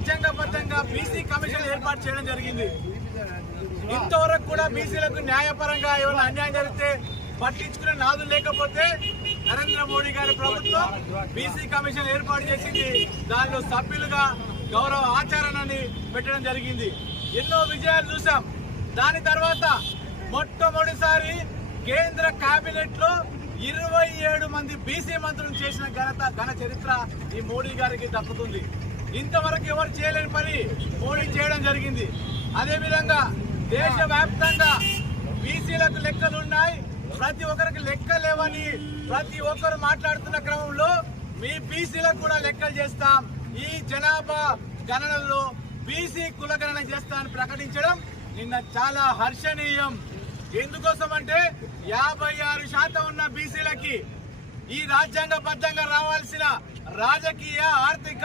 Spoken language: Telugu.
రాజ్యాంగబద్ధంగా బీసీ కమిషన్ ఏర్పాటు చేయడం జరిగింది. ఇంతవరకు కూడా బీసీలకు న్యాయపరంగా ఏమైనా అన్యాయం జరిగితే పట్టించుకునే నాదు లేకపోతే నరేంద్ర మోడీ గారి ప్రభుత్వం బీసీ కమిషన్ ఏర్పాటు చేసింది. దానిలో సభ్యులుగా గౌరవ ఆచరణని పెట్టడం జరిగింది. ఎన్నో విజయాలు చూసాం దాని తర్వాత మొట్టమొదటిసారి కేంద్ర కేబినెట్లో ఇరవై ఏడు మంది బీసీ మంత్రులు చేసిన ఘనత ఘన చరిత్ర ఈ మోడీ గారికి దక్కుతుంది. ఇంతవరకు ఎవరు చేయలేని పని మోడీ చేయడం జరిగింది. అదేవిధంగా దేశవ్యాప్తంగా బీసీలకు లెక్కలు ఉన్నాయి. ప్రతి ఒక్కరికి లెక్క లేవని ప్రతి ఒక్కరు మాట్లాడుతున్న క్రమంలో మీ బీసీలకు కూడా లెక్కలు చేస్తాం. ఈ జనాభా గణనలో బీసీ కులగణన చేస్తామని ప్రకటించడం నిన్న చాలా హర్షణీయం. ఎందుకోసం అంటే యాభై ఆరు శాతం ఉన్న బీసీలకి ఈ రాజ్యాంగబద్ధంగా రావాల్సిన రాజకీయ ఆర్థిక